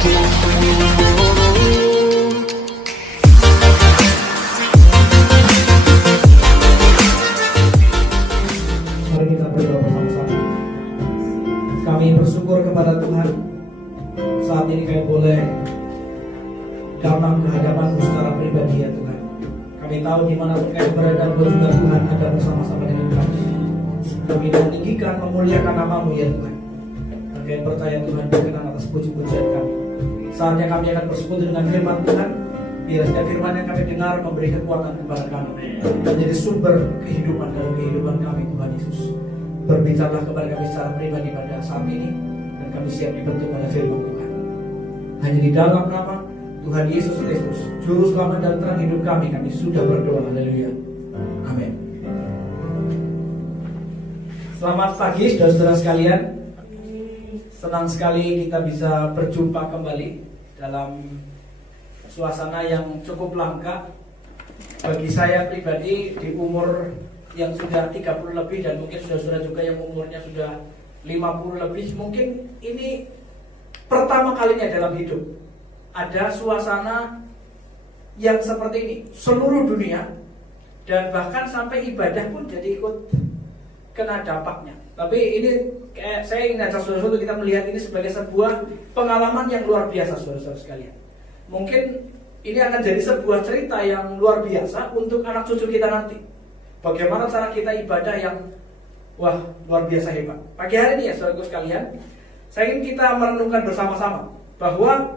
Mari kita berdoa bersama-sama. Kami bersyukur kepada Tuhan saat ini kami boleh datang ke hadapan-Mu secara pribadi ya Tuhan. Kami tahu di mana kami berada, juga Tuhan ada bersama-sama dengan kami. Kami meninggikan, memuliakan nama-Mu ya Tuhan. Dan kami percaya Tuhan berkenan atas puji-pujian kami. Saatnya kami akan bersekutu dengan firman Tuhan. Biar setiap firman yang kami dengar memberi kekuatan kepada kami, menjadi sumber kehidupan dalam kehidupan kami Tuhan Yesus. Berbicaralah kepada kami secara pribadi pada saat ini, dan kami siap dibentuk oleh firman Tuhan. Hanya di dalam nama Tuhan Yesus Kristus, Juru Selamat dan Terang hidup kami sudah berdoa. Haleluya. Amin. Selamat pagi saudara-saudara sekalian. Senang sekali kita bisa berjumpa kembali dalam suasana yang cukup langka. Bagi saya pribadi di umur yang sudah 30 lebih, dan mungkin saudara-saudara juga yang umurnya sudah 50 lebih, mungkin ini pertama kalinya dalam hidup ada suasana yang seperti ini. Seluruh dunia dan bahkan sampai ibadah pun jadi ikut kena dampaknya. Tapi ini saya ingin ajak saudara-saudara kita melihat ini sebagai sebuah pengalaman yang luar biasa saudara-saudara sekalian. Mungkin ini akan jadi sebuah cerita yang luar biasa untuk anak cucu kita nanti. Bagaimana cara kita ibadah yang luar biasa hebat. Pagi hari ini ya saudaraku sekalian, saya ingin kita merenungkan bersama-sama bahwa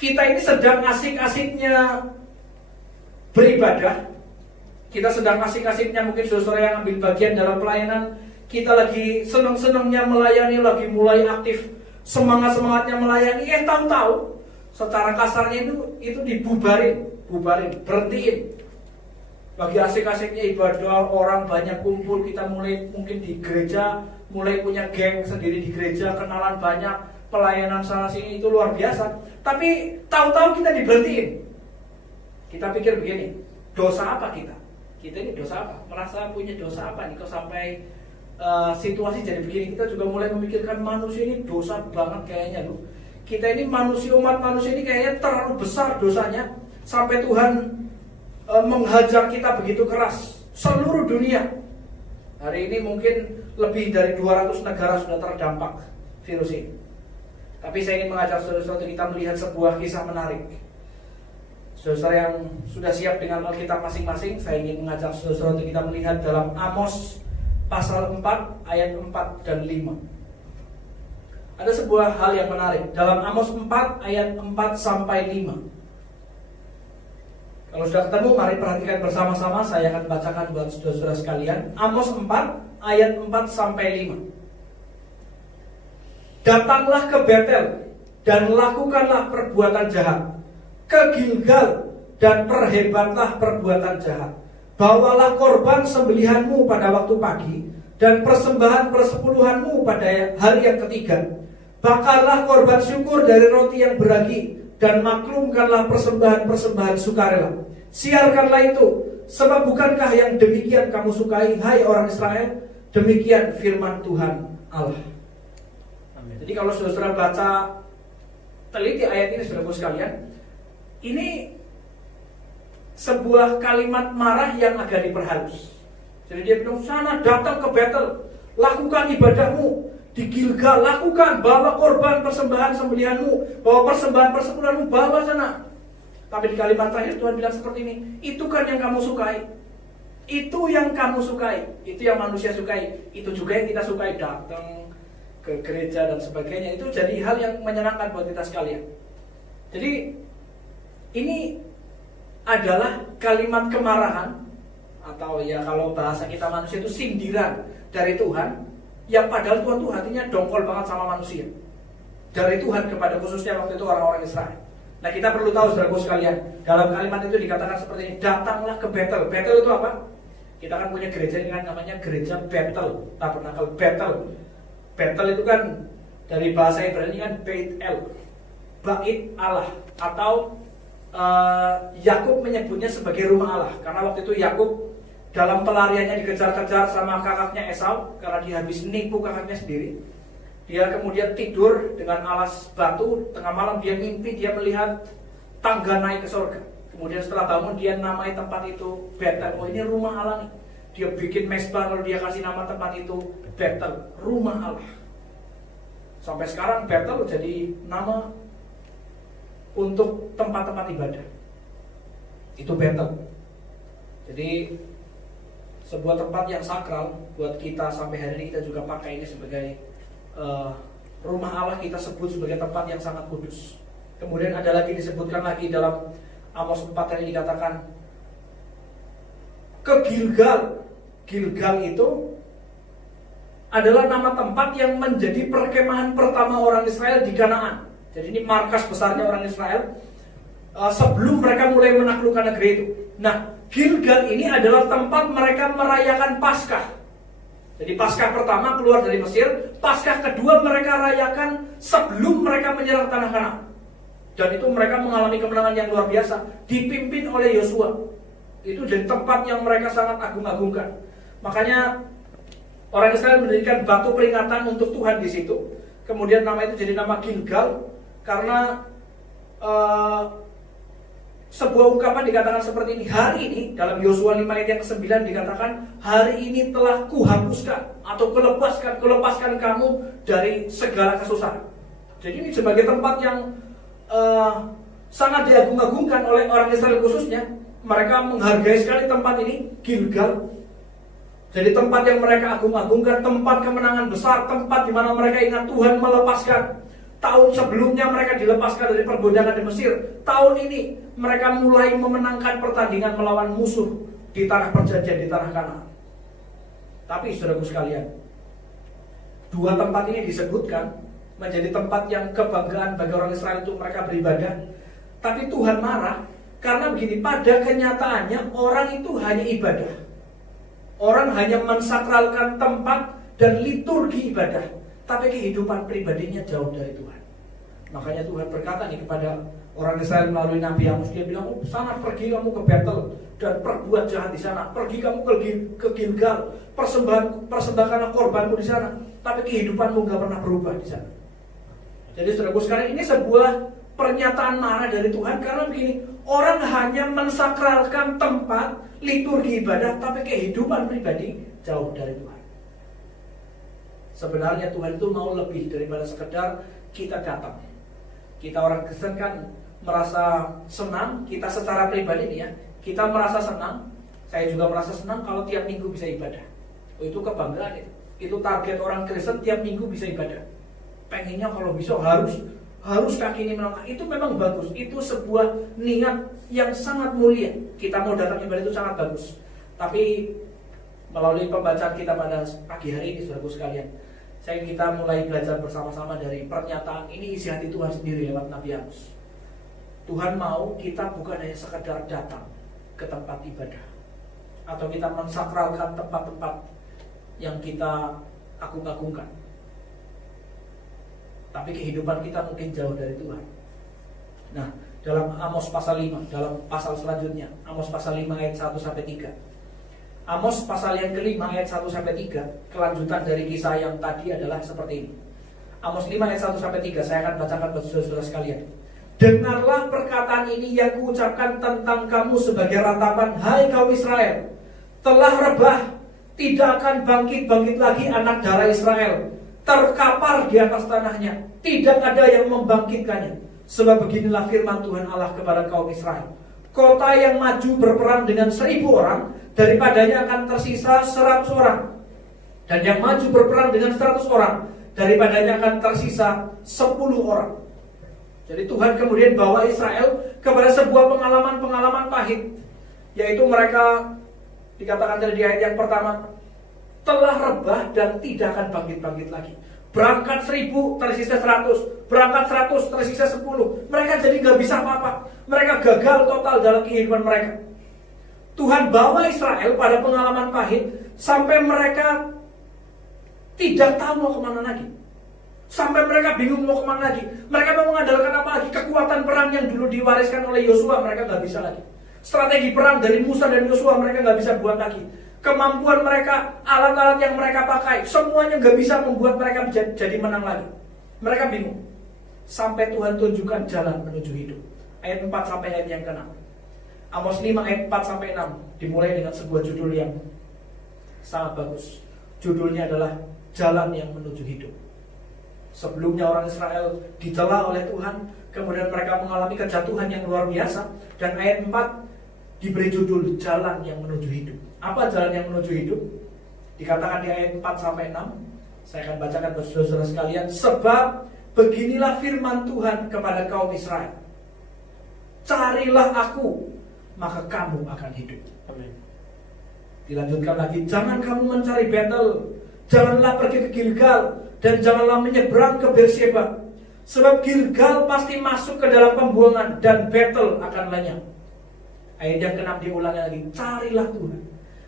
kita ini sedang asik-asiknya beribadah. Kita sedang asik-asiknya, mungkin saudara yang ambil bagian dalam pelayanan, kita lagi senang-senangnya melayani, lagi mulai aktif, semangat-semangatnya melayani. Tahu-tahu secara kasarnya itu dibubarin, berhentiin. Lagi asik-asiknya ibadah, orang banyak kumpul, kita mulai mungkin di gereja, mulai punya geng sendiri di gereja, kenalan banyak, pelayanan sana sini, itu luar biasa. Tapi tahu-tahu kita diberhentiin. Kita pikir begini, dosa apa kita? Kita ini dosa apa? Merasa punya dosa apa nih kok sampai situasi jadi begini? Kita juga mulai memikirkan manusia ini dosa banget kayaknya loh. Kita ini umat manusia ini kayaknya terlalu besar dosanya sampai Tuhan menghajar kita begitu keras. Seluruh dunia hari ini mungkin lebih dari 200 negara sudah terdampak virus ini. Tapi saya ingin mengajak saudara-saudara kita melihat sebuah kisah menarik. Saudara yang sudah siap dengan Alkitab masing-masing, saya ingin mengajak saudara-saudara kita melihat dalam Amos pasal 4 ayat 4 dan 5. Ada sebuah hal yang menarik dalam Amos 4 ayat 4 sampai 5. Kalau sudah ketemu, mari perhatikan bersama-sama. Saya akan bacakan buat saudara-saudara sekalian. Amos 4 ayat 4 sampai 5. Datanglah ke Betel dan lakukanlah perbuatan jahat, ke Gilgal dan perhebatlah perbuatan jahat. Bawalah korban sembelihanmu pada waktu pagi dan persembahan persepuluhanmu pada hari yang ketiga. Bakarlah korban syukur dari roti yang beragi dan maklumkanlah persembahan-persembahan sukarela. Siarkanlah itu, sebab bukankah yang demikian kamu sukai, hai orang Israel? Demikian firman Tuhan Allah. Amin. Jadi kalau saudara baca teliti ayat ini saudaraku sekalian, ini sebuah kalimat marah yang agak diperhalus. Jadi dia bilang, sana datang ke Betel, lakukan ibadahmu. Di Gilgal lakukan, bawa korban persembahan sembelihanmu, bawa persembahan persepuluhanmu, bawa sana. Tapi di kalimat terakhir Tuhan bilang seperti ini, itu kan yang kamu sukai. Itu yang kamu sukai, itu yang manusia sukai, itu juga yang kita sukai, datang ke gereja dan sebagainya. Itu jadi hal yang menyenangkan buat kita sekalian. Jadi ini adalah kalimat kemarahan, atau ya kalau bahasa kita manusia itu sindiran dari Tuhan, yang padahal Tuhan tuh hatinya dongkol banget sama manusia. Dari Tuhan kepada khususnya waktu itu orang-orang Israel. Nah kita perlu tahu saudaraku sekalian, dalam kalimat itu dikatakan seperti ini, datanglah ke Betel. Betel itu apa? Kita kan punya gereja dengan namanya gereja Betel, tabernakel Betel. Betel itu kan dari bahasa Ibrani kan Beit El, Bait Allah, atau Yakub menyebutnya sebagai rumah Allah, karena waktu itu Yakub dalam pelariannya dikejar-kejar sama kakaknya Esau karena dia habis nipu kakaknya sendiri. Dia kemudian tidur dengan alas batu. Tengah malam dia mimpi, dia melihat tangga naik ke surga. Kemudian setelah bangun dia namai tempat itu Betel. Oh, ini rumah Allah nih. Dia bikin mesbah, lalu dia kasih nama tempat itu Betel, rumah Allah. Sampai sekarang Betel jadi nama untuk tempat-tempat ibadah. Itu Betel. Jadi sebuah tempat yang sakral buat kita sampai hari ini. Kita juga pakai ini sebagai rumah Allah, kita sebut sebagai tempat yang sangat kudus. Kemudian ada lagi disebutkan lagi dalam Amos 4 yang dikatakan ke Gilgal. Gilgal itu adalah nama tempat yang menjadi perkemahan pertama orang Israel di Kanaan. Jadi ini markas besarnya orang Israel sebelum mereka mulai menaklukkan negeri itu. Nah, Gilgal ini adalah tempat mereka merayakan Paskah. Jadi Paskah pertama keluar dari Mesir, Paskah kedua mereka rayakan sebelum mereka menyerang tanah Kanaan. Dan itu mereka mengalami kemenangan yang luar biasa, dipimpin oleh Yosua. Itu jadi tempat yang mereka sangat agung-agungkan. Makanya orang Israel mendirikan batu peringatan untuk Tuhan di situ. Kemudian nama itu jadi nama Gilgal karena sebuah ungkapan dikatakan seperti ini. Hari ini dalam Yosua 5 ayat yang ke-9 dikatakan, hari ini telah kuhapuskan atau kulepaskan kamu dari segala kesusahan. Jadi ini sebagai tempat yang sangat diagung-agungkan oleh orang Israel khususnya. Mereka menghargai sekali tempat ini, Gilgal. Jadi tempat yang mereka agung-agungkan, tempat kemenangan besar, tempat di mana mereka ingat Tuhan melepaskan. Tahun sebelumnya mereka dilepaskan dari perbudakan di Mesir. Tahun ini mereka mulai memenangkan pertandingan melawan musuh di tanah perjanjian, di tanah Kanaan. Tapi saudaraku sekalian, dua tempat ini disebutkan menjadi tempat yang kebanggaan bagi orang Israel untuk mereka beribadah. Tapi Tuhan marah karena begini, pada kenyataannya orang itu hanya ibadah. Orang hanya mensakralkan tempat dan liturgi ibadah, tapi kehidupan pribadinya jauh dari Tuhan. Makanya Tuhan berkata nih kepada orang Israel melalui Nabi Amos. Dia bilang, oh, sana pergi kamu ke Betel dan perbuat jahat di sana. Pergi kamu ke Gilgal, persembahkanlah korbanmu di sana. Tapi kehidupanmu gak pernah berubah di sana. Jadi saudaraku sekalian, ini sebuah pernyataan marah dari Tuhan. Karena begini, orang hanya mensakralkan tempat liturgi ibadah, tapi kehidupan pribadi jauh dari Tuhan. Sebenarnya Tuhan itu mau lebih daripada sekedar kita datang. Kita orang Kristen kan merasa senang, kita secara pribadi nih ya, kita merasa senang. Saya juga merasa senang kalau tiap minggu bisa ibadah. Oh, itu kebanggaan itu. Itu target orang Kristen, tiap minggu bisa ibadah. Pengennya kalau bisa harus kaki ini melangkah. Itu memang bagus. Itu sebuah niat yang sangat mulia. Kita mau datang ibadah itu sangat bagus. Tapi melalui pembacaan kita pada pagi hari ini, saudaraku sekalian, kita mulai belajar bersama-sama dari pernyataan ini, isi hati Tuhan sendiri lewat Nabi Amos. Tuhan mau kita bukan hanya sekedar datang ke tempat ibadah, atau kita mensakralkan tempat-tempat yang kita agung-agungkan, tapi kehidupan kita mungkin jauh dari Tuhan. Nah, dalam Amos pasal 5, dalam pasal selanjutnya, Amos pasal 5 ayat 1-3. Amos pasal yang kelima ayat 1-3, kelanjutan dari kisah yang tadi adalah seperti ini. Amos 5 ayat 1-3, saya akan bacakan buat saudara sekalian. Dengarlah perkataan ini yang kuucapkan tentang kamu sebagai ratapan, hai kaum Israel. Telah rebah, tidak akan bangkit-bangkit lagi anak darah Israel. Terkapar di atas tanahnya, tidak ada yang membangkitkannya. Sebab beginilah firman Tuhan Allah kepada kaum Israel. Kota yang maju berperang dengan 1000 orang, daripadanya akan tersisa 100 orang. Dan yang maju berperang dengan 100 orang, daripadanya akan tersisa 10 orang. Jadi Tuhan kemudian bawa Israel kepada sebuah pengalaman-pengalaman pahit. Yaitu mereka, dikatakan tadi di ayat yang pertama, telah rebah dan tidak akan bangkit-bangkit lagi. Berangkat 1000 tersisa 100, berangkat 100 tersisa 10. Mereka jadi gak bisa apa-apa. Mereka gagal total dalam kehidupan mereka. Tuhan bawa Israel pada pengalaman pahit sampai mereka tidak tahu mau kemana lagi. Sampai mereka bingung mau kemana lagi. Mereka mau mengandalkan apa lagi? Kekuatan perang yang dulu diwariskan oleh Yosua mereka gak bisa lagi. Strategi perang dari Musa dan Yosua mereka gak bisa buat lagi. kemampuan mereka, alat-alat yang mereka pakai, semuanya gak bisa membuat mereka jadi menang lagi. Mereka bingung. Sampai Tuhan tunjukkan jalan menuju hidup. Ayat 4 sampai ayat yang ke-6. Amos 5 ayat 4 sampai 6 dimulai dengan sebuah judul yang sangat bagus. Judulnya adalah Jalan yang Menuju Hidup. Sebelumnya orang Israel dicela oleh Tuhan, kemudian mereka mengalami kejatuhan yang luar biasa, dan ayat 4 diberi judul Jalan yang Menuju Hidup. Apa jalan yang menuju hidup? Dikatakan di ayat 4 sampai 6. Saya akan bacakan buat saudara sekalian. Sebab beginilah firman Tuhan kepada kaum Israel. Carilah aku, maka kamu akan hidup. Amin. Dilanjutkan lagi, jangan kamu mencari Betel, janganlah pergi ke Gilgal, dan janganlah menyeberang ke Beersheba. Sebab Gilgal pasti masuk ke dalam pembuangan, dan Betel akan lenyap. Ayat yang ke-6 diulangi lagi, carilah Tuhan,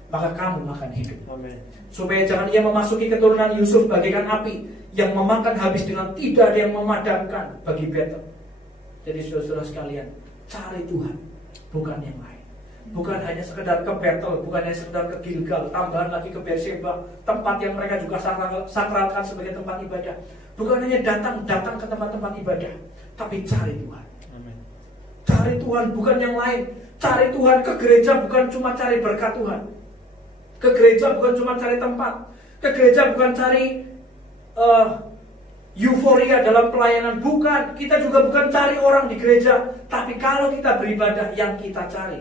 maka kamu akan hidup. Amin. Supaya jangan ia memasuki keturunan Yusuf bagaikan api yang memakan habis dengan tidak ada yang memadamkan bagi Betel. Jadi saudara-saudara sekalian, cari Tuhan, bukan yang lain. Bukan hanya sekedar ke Betel, bukan hanya sekedar ke Gilgal, tambahan lagi ke Beersheba, tempat yang mereka juga sakralkan sebagai tempat ibadah. Bukan hanya datang ke tempat-tempat ibadah, tapi cari Tuhan. Amin. Cari Tuhan, bukan yang lain. Cari Tuhan ke gereja bukan cuma cari berkat Tuhan. Ke gereja bukan cuma cari tempat. Ke gereja bukan cari euforia dalam pelayanan. Bukan. Kita juga bukan cari orang di gereja. Tapi kalau kita beribadah, yang kita cari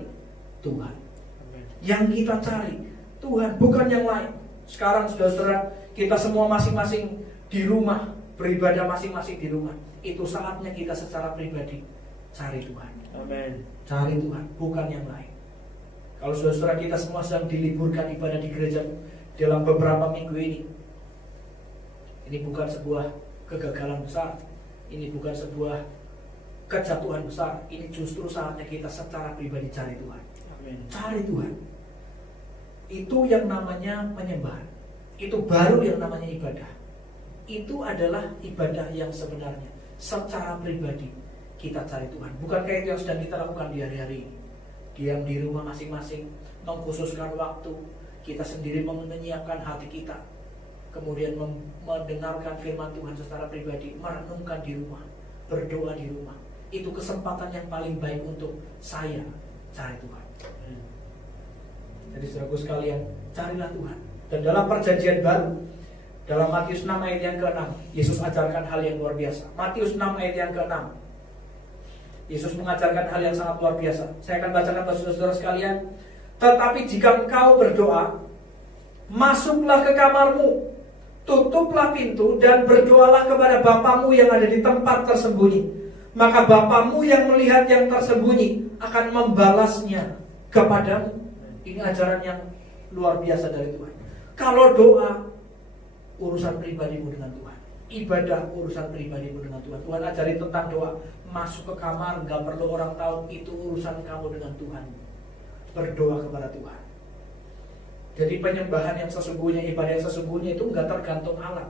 Tuhan. Amin. Yang kita cari Tuhan, bukan yang lain. Sekarang saudara-saudara, kita semua masing-masing di rumah, beribadah masing-masing di rumah. Itu saatnya kita secara pribadi cari Tuhan. Amin. Cari Tuhan, bukan yang lain. Kalau saudara-saudara kita semua sedang diliburkan ibadah di gereja dalam beberapa minggu ini bukan sebuah kegagalan besar, ini bukan sebuah kejatuhan besar, ini justru saatnya kita secara pribadi cari Tuhan. Amin. Cari Tuhan. Itu yang namanya penyembahan. Itu baru yang namanya ibadah. Itu adalah ibadah yang sebenarnya. Secara pribadi kita cari Tuhan. Bukankah itu yang sedang kita lakukan di hari-hari ini? Diam di rumah masing-masing, mengkhususkan waktu, kita sendiri menyiapkan hati kita, kemudian mendengarkan firman Tuhan secara pribadi, merenungkan di rumah, berdoa di rumah. Itu kesempatan yang paling baik untuk saya cari Tuhan. Jadi saudaraku sekalian, carilah Tuhan. Dan dalam perjanjian baru, dalam Matius 6 ayat yang ke-6, Yesus ajarkan hal yang luar biasa. Matius 6 ayat yang ke-6, Yesus mengajarkan hal yang sangat luar biasa. Saya akan bacakan bagi saudara sekalian. Tetapi jika engkau berdoa, masuklah ke kamarmu, tutuplah pintu, dan berdoalah kepada Bapamu yang ada di tempat tersembunyi. Maka Bapamu yang melihat yang tersembunyi akan membalasnya kepadamu. Ini ajaran yang luar biasa dari Tuhan. Kalau doa, urusan pribadimu dengan Tuhan. Ibadah, urusan pribadimu dengan Tuhan. Tuhan ajarin tentang doa. Masuk ke kamar, gak perlu orang tahu. Itu urusan kamu dengan Tuhan. Berdoa kepada Tuhan. Jadi penyembahan yang sesungguhnya, ibadah yang sesungguhnya itu gak tergantung alat.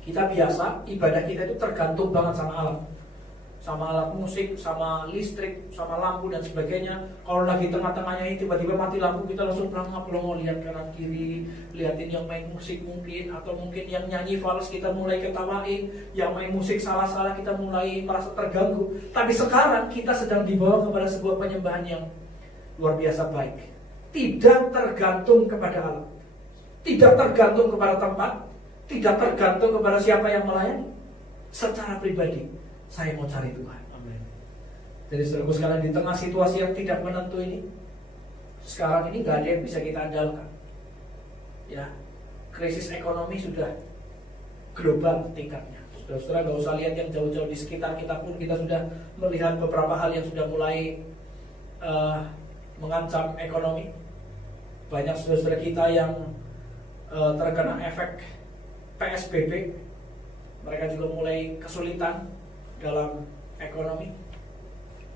Kita biasa, ibadah kita itu tergantung banget sama alat. Sama alat musik, sama listrik, sama lampu dan sebagainya. Kalau lagi tengah-tengahnya ini tiba-tiba mati lampu, kita langsung pelongo lihat kanan kiri, liatin yang main musik mungkin, atau mungkin yang nyanyi fals kita mulai ketawain, yang main musik salah-salah kita mulai merasa terganggu. Tapi sekarang kita sedang dibawa kepada sebuah penyembahan yang luar biasa baik. Tidak tergantung kepada alat, tidak tergantung kepada tempat, tidak tergantung kepada siapa yang melayani. Secara pribadi, saya mau cari Tuhan. Amin. Jadi saudaraku sekalian, di tengah situasi yang tidak menentu ini, sekarang ini gak ada yang bisa kita andalkan. Ya, krisis ekonomi sudah global tingkatnya. Saudara-saudara gak usah lihat yang jauh-jauh di sekitar kita pun, kita sudah melihat beberapa hal yang sudah mulai mengancam ekonomi. Banyak saudara-saudara kita yang terkena efek PSBB. Mereka juga mulai kesulitan dalam ekonomi.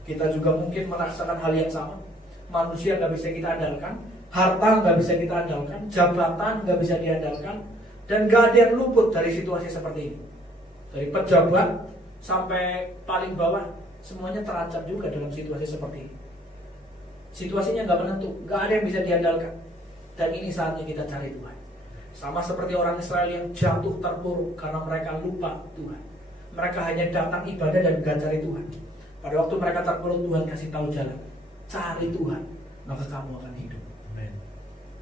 Kita juga mungkin merasakan hal yang sama. Manusia gak bisa kita andalkan, harta gak bisa kita andalkan, jabatan gak bisa diandalkan, dan gak ada yang luput dari situasi seperti ini. Dari pejabat sampai paling bawah, semuanya terancam juga dalam situasi seperti ini. Situasinya gak menentu, gak ada yang bisa diandalkan. Dan ini saatnya kita cari Tuhan. Sama seperti orang Israel yang jatuh terpuruk karena mereka lupa Tuhan. Mereka hanya datang ibadah dan gak cari Tuhan. Pada waktu mereka terpuruk, Tuhan kasih tahu jalan. Cari Tuhan, maka kamu akan hidup.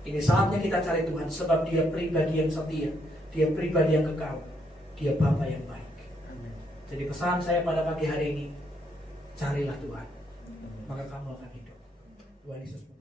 Ini saatnya kita cari Tuhan, sebab Dia pribadi yang setia, Dia pribadi yang kekal, Dia Bapa yang baik. Jadi pesan saya pada pagi hari ini, carilah Tuhan, maka kamu akan hidup. Tuhan Yesus.